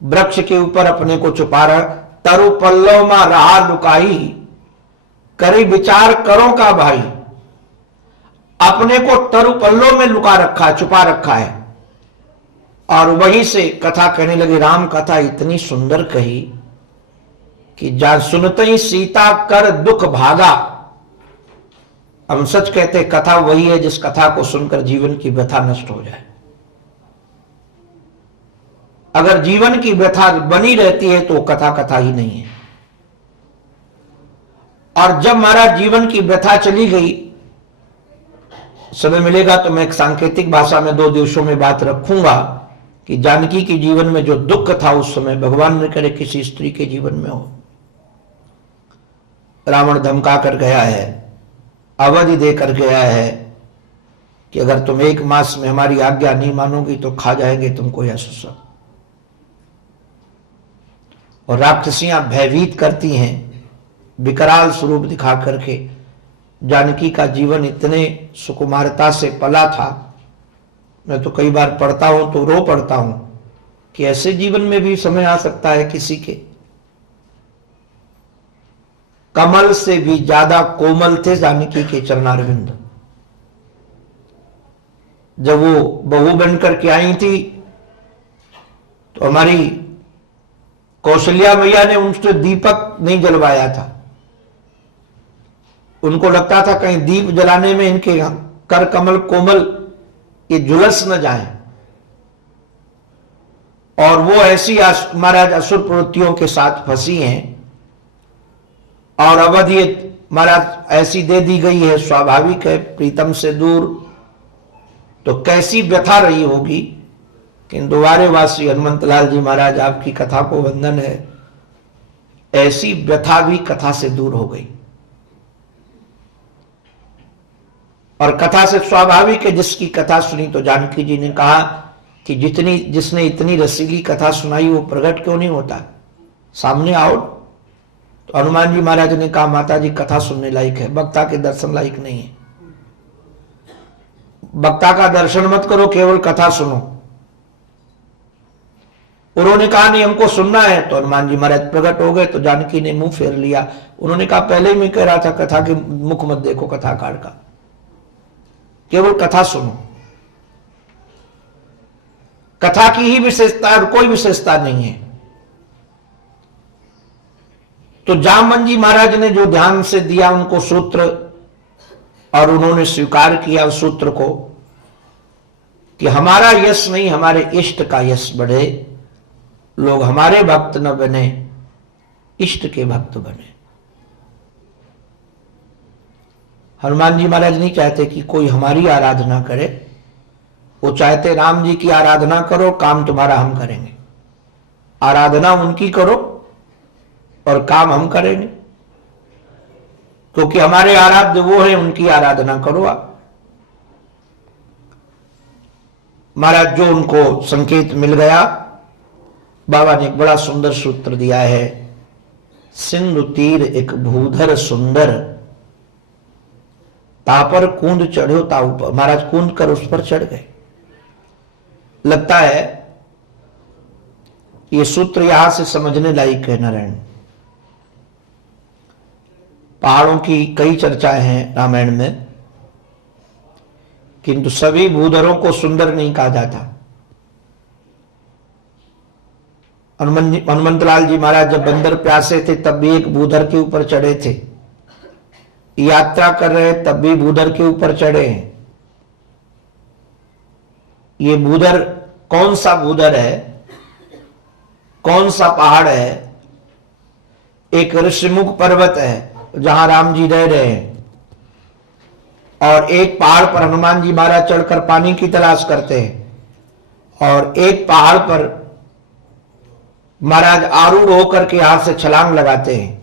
वृक्ष के ऊपर अपने को छुपा रहा, तरु पल्लव मा रहा लुकाई, करे विचार करो का भाई। अपने को तरु पल्लव में लुका रखा है, छुपा रखा है। और वहीं से कथा कहने लगे। राम कथा इतनी सुंदर कही कि जा सुनते ही सीता कर दुख भागा। हम सच कहते कथा वही है जिस कथा को सुनकर जीवन की व्यथा नष्ट हो जाए। अगर जीवन की व्यथा बनी रहती है तो कथा कथा ही नहीं है। और जब महाराज जीवन की व्यथा चली गई, समय मिलेगा तो मैं एक सांकेतिक भाषा में 2 दिवसों में बात रखूंगा कि जानकी के जीवन में जो दुख था उस समय भगवान ने करे किसी स्त्री के जीवन में हो। रावण धमका कर गया है, अवधि देकर गया है कि अगर तुम 1 मास में हमारी आज्ञा नहीं मानोगी तो खा जाएंगे तुमको यह सब। और राक्षसियां भयभीत करती हैं विकराल स्वरूप दिखा करके। जानकी का जीवन इतने सुकुमारता से पला था, मैं तो कई बार पढ़ता हूं तो रो पड़ता हूं कि ऐसे जीवन में भी समय आ सकता है किसी के। कमल से भी ज्यादा कोमल थे जानकी के चरणारविंद। जब वो बहू बनकर के आई थी तो हमारी कौशल्या मैया ने उनसे दीपक नहीं जलवाया था। उनको लगता था कहीं दीप जलाने में इनके कर कमल कोमल ये झुलस न जाए। और वो ऐसी महाराज असुर प्रवृत्तियों के साथ फंसी हैं। और अवध ये महाराज ऐसी दे दी गई है, स्वाभाविक है, प्रीतम से दूर। तो कैसी व्यथा रही होगी। कि दोबारे वासी हनुमंतलाल जी महाराज आपकी कथा को वंदन है। ऐसी व्यथा भी कथा से दूर हो गई। और कथा से स्वाभाविक है, जिसकी कथा सुनी तो जानकी जी ने कहा कि जिसने इतनी रसीली कथा सुनाई वो प्रकट क्यों नहीं होता, सामने आओ। तो हनुमान जी महाराज ने कहा माता जी कथा सुनने लायक है, वक्ता के दर्शन लायक नहीं है। वक्ता का दर्शन मत करो, केवल कथा सुनो। उन्होंने कहा नहीं हमको सुनना है। तो हनुमान जी महाराज प्रकट हो गए तो जानकी ने मुंह फेर लिया। उन्होंने कहा पहले ही मैं कह रहा था कथा के मुख मत देखो कथाकार का, केवल कथा सुनो। कथा की ही विशेषता और कोई विशेषता नहीं है। तो जामवंत जी महाराज ने जो ध्यान से दिया उनको सूत्र, और उन्होंने स्वीकार किया उस सूत्र को कि हमारा यश नहीं हमारे इष्ट का यश बढ़े, लोग हमारे भक्त न बने इष्ट के भक्त बने। हनुमान जी महाराज नहीं चाहते कि कोई हमारी आराधना करे, वो चाहते राम जी की आराधना करो, काम तुम्हारा हम करेंगे। आराधना उनकी करो और काम हम करेंगे, क्योंकि हमारे आराध्य वो है, उनकी आराधना करो आप। महाराज जो उनको संकेत मिल गया, बाबा ने एक बड़ा सुंदर सूत्र दिया है। सिंधु तीर एक भूधर सुंदर, तापर कूंद चढ़ो ता ऊपर। महाराज कूंद कर उस पर चढ़ गए। लगता है ये सूत्र यहां से समझने लायक है। नारायण पहाड़ों की कई चर्चाएं हैं रामायण में, किंतु सभी भूधरों को सुंदर नहीं कहा जाता। हनुमंतलाल जी महाराज जब बंदर प्यासे थे तब भी एक भूधर के ऊपर चढ़े थे, यात्रा कर रहे तब भी भूधर के ऊपर चढ़े हैं। ये भूधर कौन सा भूधर है, कौन सा पहाड़ है? एक ऋषिमुख पर्वत है जहां राम जी रह रहे हैं, और एक पहाड़ पर हनुमान जी महाराज चढ़कर पानी की तलाश करते हैं, और एक पहाड़ पर महाराज आरूढ़ होकर के हाथ से छलांग लगाते हैं,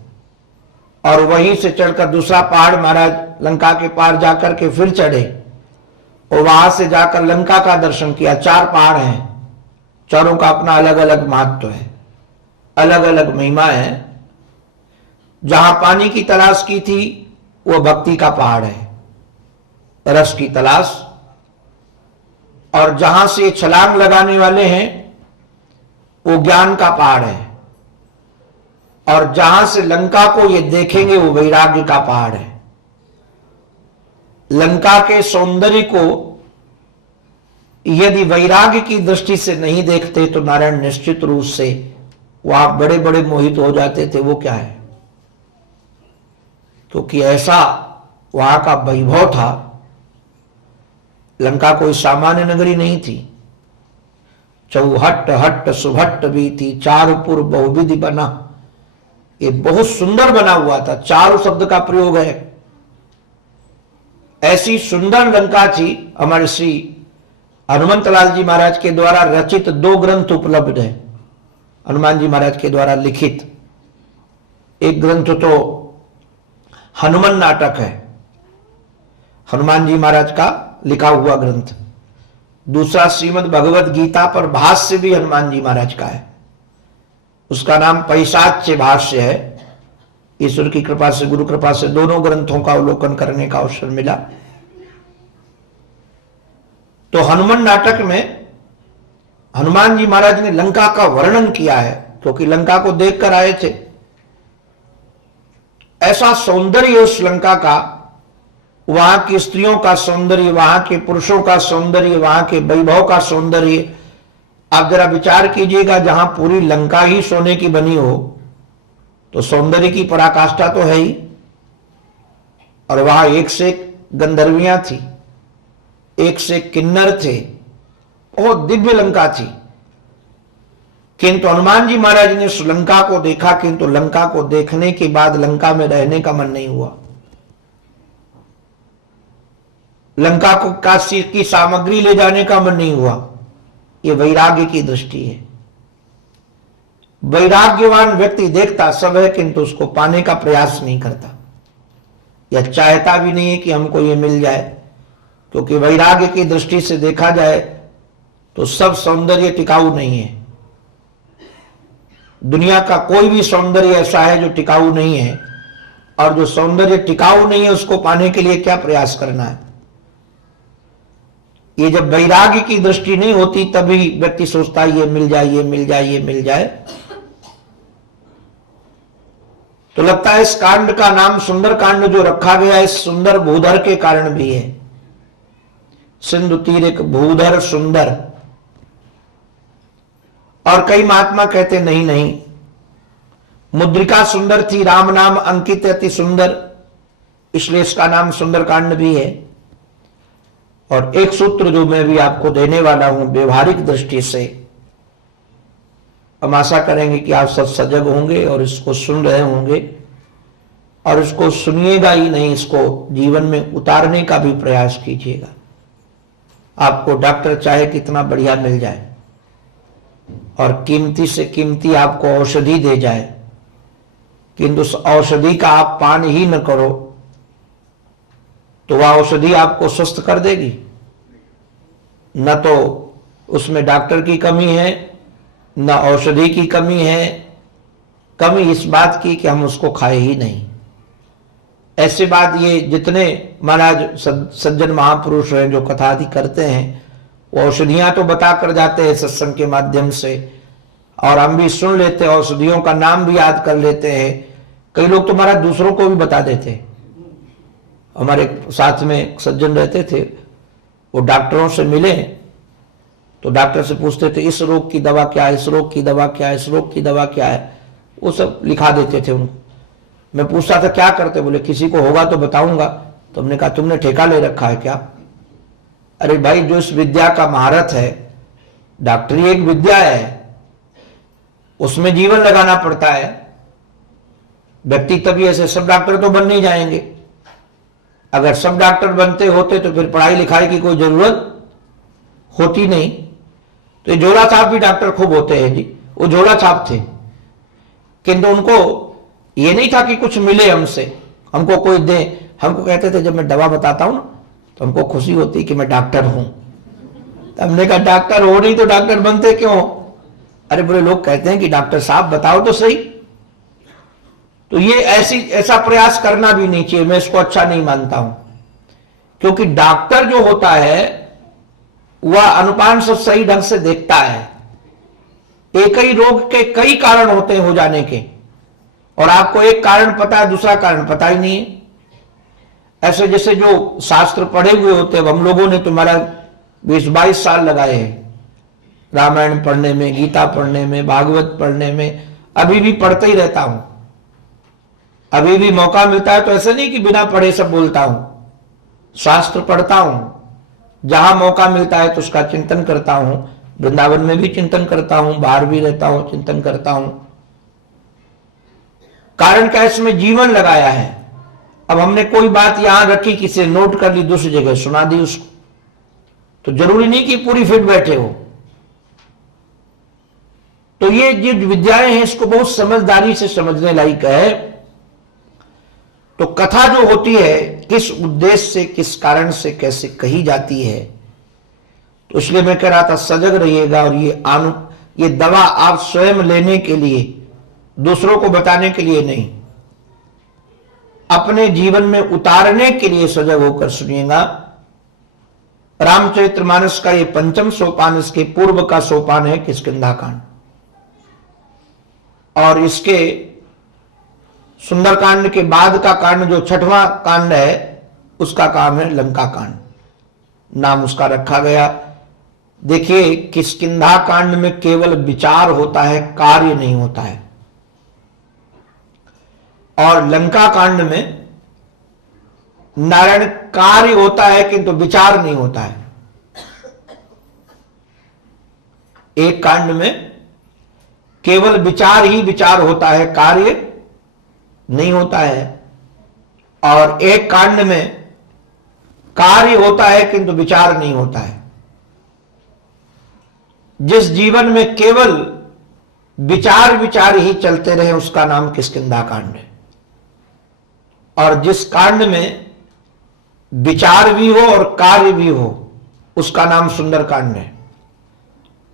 और वहीं से चढ़कर दूसरा पहाड़ महाराज लंका के पार जाकर के फिर चढ़े, और वहां से जाकर लंका का दर्शन किया। 4 पहाड़ हैं, चारों का अपना अलग अलग महत्व है, अलग अलग महिमा है। जहां पानी की तलाश की थी वो भक्ति का पहाड़ है, रस की तलाश। और जहां से छलांग लगाने वाले हैं वो ज्ञान का पहाड़ है, और जहां से लंका को ये देखेंगे वो वैराग्य का पहाड़ है। लंका के सौंदर्य को यदि वैराग्य की दृष्टि से नहीं देखते तो नारायण निश्चित रूप से वहां बड़े बड़े मोहित हो जाते थे। वो क्या है? क्योंकि ऐसा वहां का वैभव था। लंका कोई सामान्य नगरी नहीं थी। चौहट्ट हट्ट सुभट्ट भी थी, चारुपुर बहुविधि बना। ये बहुत सुंदर बना हुआ था। चारु शब्द का प्रयोग है। ऐसी सुंदर लंका थी। हमारे श्री हनुमंतलाल जी महाराज के द्वारा रचित 2 ग्रंथ उपलब्ध है, हनुमान जी महाराज के द्वारा लिखित। एक ग्रंथ तो हनुमान नाटक है, हनुमान जी महाराज का लिखा हुआ ग्रंथ। दूसरा श्रीमद् भगवत गीता पर भाष्य भी हनुमान जी महाराज का है। उसका नाम पैशाच्य भाष्य है। ईश्वर की कृपा से, गुरु कृपा से दोनों ग्रंथों का अवलोकन करने का अवसर मिला। तो हनुमान नाटक में हनुमान जी महाराज ने लंका का वर्णन किया है, क्योंकि लंका को देखकर आए थे। ऐसा सौंदर्य उस लंका का, वहां की स्त्रियों का सौंदर्य, वहां के पुरुषों का सौंदर्य, वहां के वैभव का सौंदर्य। आप जरा विचार कीजिएगा, जहां पूरी लंका ही सोने की बनी हो तो सौंदर्य की पराकाष्ठा तो है ही। और वहां एक से एक गंधर्वियां थी, एक से एक किन्नर थे। बहुत दिव्य लंका थी। किंतु हनुमान जी महाराज ने उस लंका को देखा, किंतु लंका को देखने के बाद लंका में रहने का मन नहीं हुआ। लंका को काशी की सामग्री ले जाने का मन नहीं हुआ। ये वैराग्य की दृष्टि है। वैराग्यवान व्यक्ति देखता सब है, किंतु उसको पाने का प्रयास नहीं करता, या चाहता भी नहीं है कि हमको ये मिल जाए। क्योंकि वैराग्य की दृष्टि से देखा जाए तो सब सौंदर्य टिकाऊ नहीं है। दुनिया का कोई भी सौंदर्य ऐसा है जो टिकाऊ नहीं है, और जो सौंदर्य टिकाऊ नहीं है उसको पाने के लिए क्या प्रयास करना है। ये जब वैराग्य की दृष्टि नहीं होती तभी व्यक्ति सोचता है ये मिल जाए, ये मिल जाए, ये मिल जाए। तो लगता है इस कांड का नाम सुंदर कांड जो रखा गया इस सुंदर भूधर के कारण भी है। सिंधु तीर एक भूधर सुंदर। और कई महात्मा कहते नहीं नहीं, मुद्रिका सुंदर थी, राम नाम अंकित अति सुंदर, इसलिए इसका नाम सुंदर कांड भी है। और एक सूत्र जो मैं भी आपको देने वाला हूं व्यवहारिक दृष्टि से, हम आशा करेंगे कि आप सब सजग होंगे और इसको सुन रहे होंगे, और इसको सुनिएगा ही नहीं, इसको जीवन में उतारने का भी प्रयास कीजिएगा। आपको डॉक्टर चाहे कितना बढ़िया मिल जाए और कीमती से कीमती आपको औषधि दे जाए, किंतु उस औषधि का आप पान ही न करो तो वह औषधि आपको स्वस्थ कर देगी। न तो उसमें डॉक्टर की कमी है, न औषधि की कमी है, कमी इस बात की कि हम उसको खाए ही नहीं। ऐसे बात ये जितने महाराज सज्जन महापुरुष हैं जो कथा आदि करते हैं, वो औषधियां तो बता कर जाते हैं सत्संग के माध्यम से, और हम भी सुन लेते हैं, औषधियों का नाम भी याद कर लेते हैं। कई लोग तो महाराज दूसरों को भी बता देते हैं। हमारे साथ में सज्जन रहते थे, वो डॉक्टरों से मिले तो डॉक्टर से पूछते थे इस रोग की दवा क्या है, इस रोग की दवा क्या है, इस रोग की दवा क्या है, वो सब लिखा देते थे उनको। मैं पूछता था क्या करते, बोले किसी को होगा तो बताऊंगा। तो हमने कहा तुमने ठेका ले रखा है क्या? अरे भाई, जो इस विद्या का महारथ है, डॉक्टरी एक विद्या है, उसमें जीवन लगाना पड़ता है। व्यक्ति तभी ऐसे सब डॉक्टर तो बन नहीं जाएंगे। अगर सब डॉक्टर बनते होते तो फिर पढ़ाई लिखाई की कोई जरूरत होती नहीं। तो ये झोला छाप भी डॉक्टर खूब होते हैं जी, वो झोला छाप थे, किंतु उनको ये नहीं था कि कुछ मिले हमसे, हमको कोई दे। हमको कहते थे जब मैं दवा बताता हूं ना तो हमको खुशी होती कि मैं डॉक्टर हूं। तो हमने कहा डॉक्टर हो नहीं तो डॉक्टर बनते क्यों? अरे बोले लोग कहते हैं कि डॉक्टर साहब बताओ तो सही। तो ये ऐसा प्रयास करना भी नहीं चाहिए, मैं इसको अच्छा नहीं मानता हूं। क्योंकि डॉक्टर जो होता है वह अनुपान सब सही ढंग से देखता है। एक ही रोग के कई कारण होते हैं हो जाने के, और आपको एक कारण पता है, दूसरा कारण पता ही नहीं है। ऐसे जैसे जो शास्त्र पढ़े हुए होते हैं, हम लोगों ने तुम्हारा 20-22 साल लगाए हैं रामायण पढ़ने में, गीता पढ़ने में, भागवत पढ़ने में, अभी भी पढ़ते ही रहता हूं। अभी भी मौका मिलता है तो ऐसा नहीं कि बिना पढ़े सब बोलता हूं, शास्त्र पढ़ता हूं, जहां मौका मिलता है तो उसका चिंतन करता हूं। वृंदावन में भी चिंतन करता हूं, बाहर भी रहता हूं, चिंतन करता हूं। कारण क्या, इसमें जीवन लगाया है। अब हमने कोई बात यहां रखी, किसी नोट कर ली, दूसरी जगह सुना दी उसको, तो जरूरी नहीं कि पूरी फिट बैठे हो। तो ये जो विद्याएं हैं इसको बहुत समझदारी से समझने लायक है। तो कथा जो होती है किस उद्देश्य से, किस कारण से, कैसे कही जाती है, तो इसलिए मैं कह रहा था सजग रहिएगा। और ये दवा आप स्वयं लेने के लिए, दूसरों को बताने के लिए नहीं, अपने जीवन में उतारने के लिए सजग होकर सुनिएगा। रामचरितमानस का ये 5वां सोपान, इसके पूर्व का सोपान है किष्किंधा कांड, और इसके सुंदरकांड के बाद का कांड जो 6वां कांड है, उसका काम है लंका कांड, नाम उसका रखा गया। देखिए, किष्किंधा कांड में केवल विचार होता है, कार्य नहीं होता है, और लंका कांड में नारायण कार्य होता है किंतु विचार नहीं होता है। एक कांड में केवल विचार ही विचार होता है, कार्य नहीं होता है, और एक कांड में कार्य होता है किंतु विचार नहीं होता है। जिस जीवन में केवल विचार विचार ही चलते रहे उसका नाम किष्किंधा कांड है, और जिस कांड में विचार भी हो और कार्य भी हो उसका नाम सुंदर कांड है,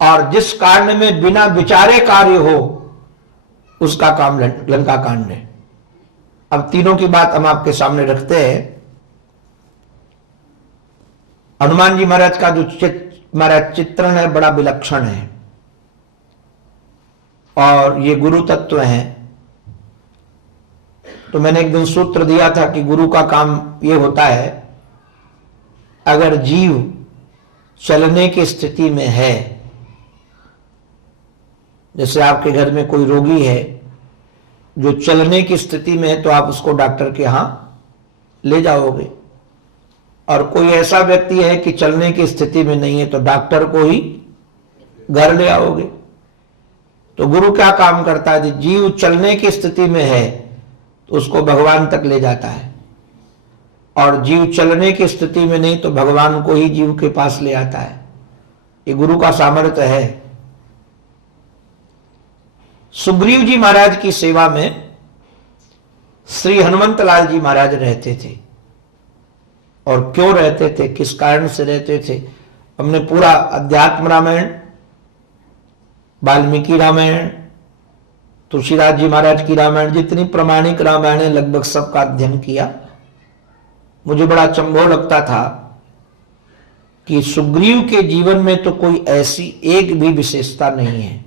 और जिस कांड में बिना विचारे कार्य हो उसका काम लंका कांड है। अब तीनों की बात हम आपके सामने रखते हैं। हनुमान जी महाराज का जो चित्रण है बड़ा विलक्षण है, और ये गुरु तत्व है। तो मैंने एक दिन सूत्र दिया था कि गुरु का काम ये होता है, अगर जीव चलने की स्थिति में है, जैसे आपके घर में कोई रोगी है जो चलने की स्थिति में है, तो आप उसको डॉक्टर के यहां ले जाओगे, और कोई ऐसा व्यक्ति है कि चलने की स्थिति में नहीं है तो डॉक्टर को ही घर ले आओगे। तो गुरु क्या काम करता है, जीव चलने की स्थिति में है तो उसको भगवान तक ले जाता है, और जीव चलने की स्थिति में नहीं तो भगवान को ही जीव के पास ले आता है। ये गुरु का सामर्थ्य है। सुग्रीव जी महाराज की सेवा में श्री हनुमंत लाल जी महाराज रहते थे, और क्यों रहते थे, किस कारण से रहते थे, हमने पूरा अध्यात्म रामायण, वाल्मीकि रामायण, तुलसीदास जी महाराज की रामायण, जितनी प्रमाणिक रामायण है लगभग सबका अध्ययन किया। मुझे बड़ा चंभोर लगता था कि सुग्रीव के जीवन में तो कोई ऐसी एक भी विशेषता नहीं है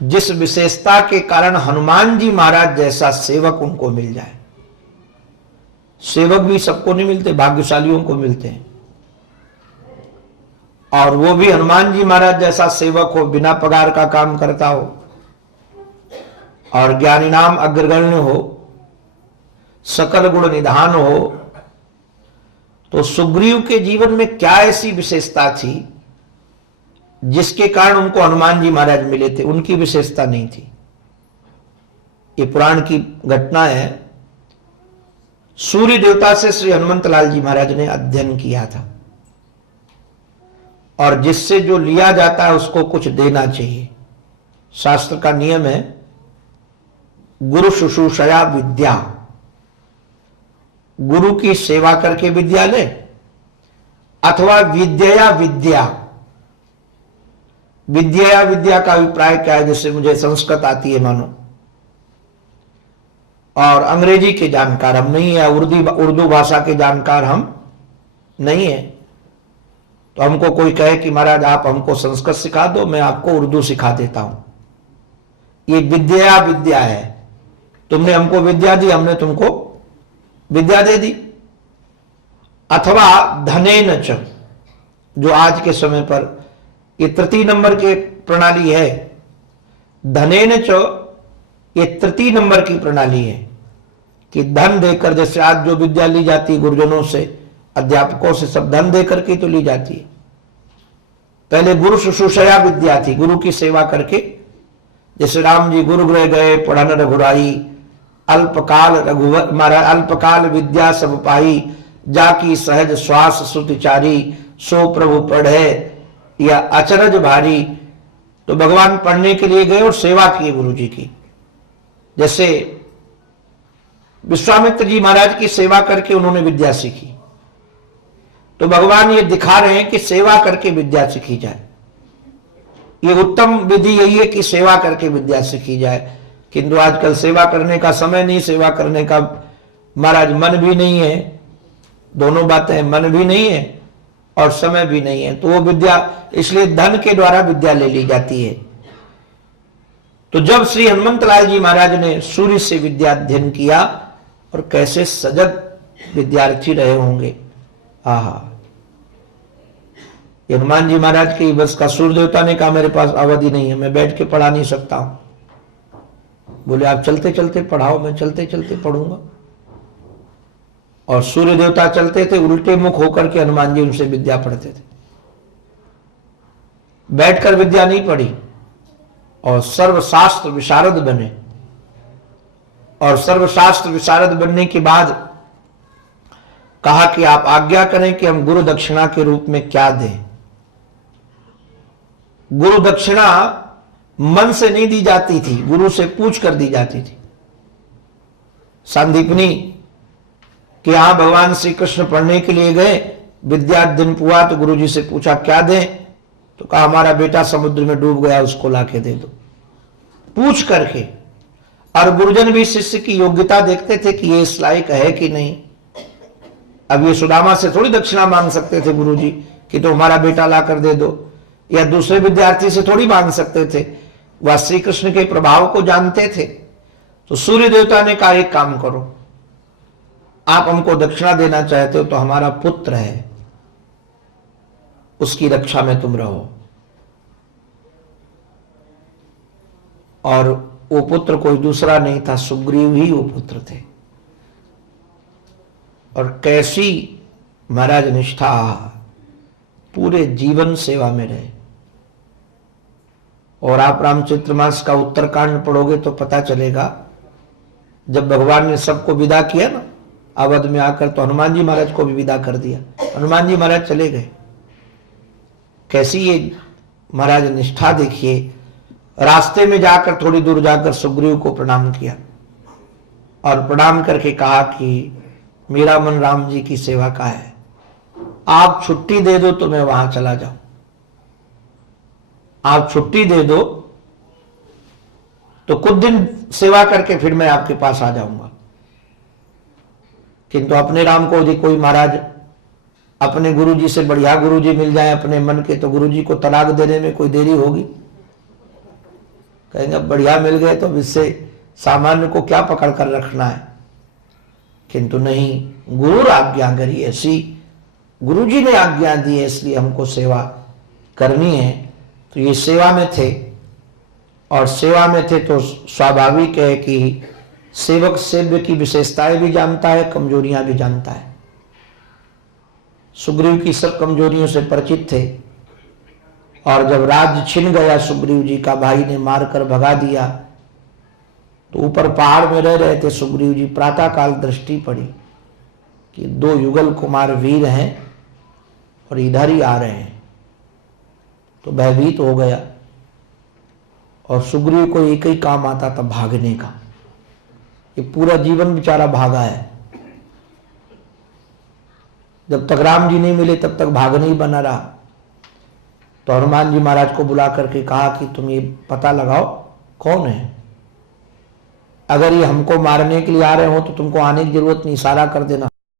जिस विशेषता के कारण हनुमान जी महाराज जैसा सेवक उनको मिल जाए। सेवक भी सबको नहीं मिलते, भाग्यशालियों को मिलते हैं, और वो भी हनुमान जी महाराज जैसा सेवक हो, बिना पगार का काम करता हो, और ज्ञानी नाम अग्रगण्य हो, सकल गुण निधान हो। तो सुग्रीव के जीवन में क्या ऐसी विशेषता थी जिसके कारण उनको हनुमान जी महाराज मिले थे? उनकी विशेषता नहीं थी। ये पुराण की घटना है। सूर्य देवता से श्री हनुमंत लाल जी महाराज ने अध्ययन किया था, और जिससे जो लिया जाता है उसको कुछ देना चाहिए। शास्त्र का नियम है गुरु शुश्रूषया विद्या, गुरु की सेवा करके विद्या ले, अथवा विद्या विद्या। विद्या विद्या का अभिप्राय क्या है? जैसे मुझे संस्कृत आती है मानो, और अंग्रेजी के जानकार हम नहीं है, उर्दू भाषा के जानकार हम नहीं है, तो हमको कोई कहे कि महाराज आप हमको संस्कृत सिखा दो, मैं आपको उर्दू सिखा देता हूं, ये विद्या विद्या है। तुमने हमको विद्या दी, हमने तुमको विद्या दे दी। अथवा धनेन च, जो आज के समय पर ये तृतीय नंबर के प्रणाली है, धनेन च ये तृतीय नंबर की प्रणाली है कि धन देकर, जैसे आज जो विद्या ली जाती है गुरुजनों से, अध्यापकों से, सब धन देकर के तो ली जाती है। पहले गुरु शुश्रूषया विद्या थी, गुरु की सेवा करके, जैसे राम जी गुरु गृह गए पढ़न रघुराई, अल्पकाल रघुवर मारा अल्पकाल विद्या सब पाई, जाकी सहज श्वास सुतिचारी, सो प्रभु पढ़े या अचरज भारी। तो भगवान पढ़ने के लिए गए और सेवा किए गुरु जी की। जैसे विश्वामित्र जी महाराज की सेवा करके उन्होंने विद्या सीखी, तो भगवान ये दिखा रहे हैं कि सेवा करके विद्या सीखी जाए। ये उत्तम विधि यही है कि सेवा करके विद्या सीखी जाए। किंतु आजकल सेवा करने का समय नहीं, सेवा करने का महाराज मन भी नहीं है, दोनों बातें, मन भी नहीं है और समय भी नहीं है। तो वो विद्या, इसलिए धन के द्वारा विद्या ले ली जाती है। तो जब श्री हनुमंतलाल जी महाराज ने सूर्य से विद्या अध्ययन किया, और कैसे सजग विद्यार्थी रहे होंगे। आहा, हनुमान जी महाराज की बस का सूर्य देवता ने कहा मेरे पास अवधि नहीं है, मैं बैठ के पढ़ा नहीं सकता हूं। बोले आप चलते चलते पढ़ाओ, मैं चलते चलते पढ़ूंगा। और सूर्य देवता चलते थे, उल्टे मुख होकर के हनुमान जी उनसे विद्या पढ़ते थे। बैठकर विद्या नहीं पढ़ी, और सर्वशास्त्र विशारद बने। और सर्वशास्त्र विशारद बनने के बाद कहा कि आप आज्ञा करें कि हम गुरु दक्षिणा के रूप में क्या दें। गुरु दक्षिणा मन से नहीं दी जाती थी, गुरु से पूछ कर दी जाती थी। सांदीपनी कि यहां भगवान श्री कृष्ण पढ़ने के लिए गए, विद्या दिन हुआ तो गुरु जी से पूछा क्या दें, तो कहा हमारा बेटा समुद्र में डूब गया, उसको लाके दे दो, पूछ करके। और गुरुजन भी शिष्य की योग्यता देखते थे कि ये इस लायक है कि नहीं। अब ये सुदामा से थोड़ी दक्षिणा मांग सकते थे गुरु जी कि तो हमारा बेटा ला कर दे दो, या दूसरे विद्यार्थी से थोड़ी मांग सकते थे। वह श्री कृष्ण के प्रभाव को जानते थे। तो सूर्य देवता ने कहा एक काम करो, आप हमको दक्षिणा देना चाहते हो तो हमारा पुत्र है, उसकी रक्षा में तुम रहो। और वो पुत्र कोई दूसरा नहीं था, सुग्रीव ही वो पुत्र थे। और कैसी महाराज निष्ठा, पूरे जीवन सेवा में रहे। और आप रामचरित्र मास का उत्तरकांड पढ़ोगे तो पता चलेगा, जब भगवान ने सबको विदा किया ना अवध में आकर, तो हनुमान जी महाराज को भी विदा कर दिया। हनुमान जी महाराज चले गए। कैसी ये महाराज निष्ठा देखिए। रास्ते में जाकर थोड़ी दूर जाकर सुग्रीव को प्रणाम किया, और प्रणाम करके कहा कि मेरा मन राम जी की सेवा का है, आप छुट्टी दे दो तो मैं वहां चला जाऊं। आप छुट्टी दे दो तो कुछ दिन सेवा करके फिर मैं आपके पास आ जाऊंगा। किंतु अपने राम को यदि कोई महाराज अपने गुरुजी से बढ़िया गुरुजी मिल जाए अपने मन के, तो गुरुजी को तलाक देने में कोई देरी होगी? कहेंगे बढ़िया मिल गए तो इससे सामान्य को क्या पकड़ कर रखना है। किंतु नहीं, गुरु आज्ञा करी ऐसी, गुरुजी ने आज्ञा दी है, इसलिए हमको सेवा करनी है। तो ये सेवा में थे, और सेवा में थे तो स्वाभाविक है कि सेवक सेव्य की विशेषताएं भी जानता है, कमजोरियां भी जानता है। सुग्रीव की सब कमजोरियों से परिचित थे। और जब राज्य छिन गया सुग्रीव जी का, भाई ने मारकर भगा दिया, तो ऊपर पहाड़ में रह रहे थे सुग्रीव जी। प्रातः काल दृष्टि पड़ी कि दो युगल कुमार वीर हैं और इधर ही आ रहे हैं, तो भयभीत हो गया। और सुग्रीव को एक ही काम आता था, भागने का। ये पूरा जीवन बेचारा भागा है। जब तक राम जी नहीं मिले तब तक भागने ही बना रहा। तो हनुमान जी महाराज को बुला करके कहा कि तुम ये पता लगाओ कौन है, अगर ये हमको मारने के लिए आ रहे हो तो तुमको आने की जरूरत नहीं, इशारा कर देना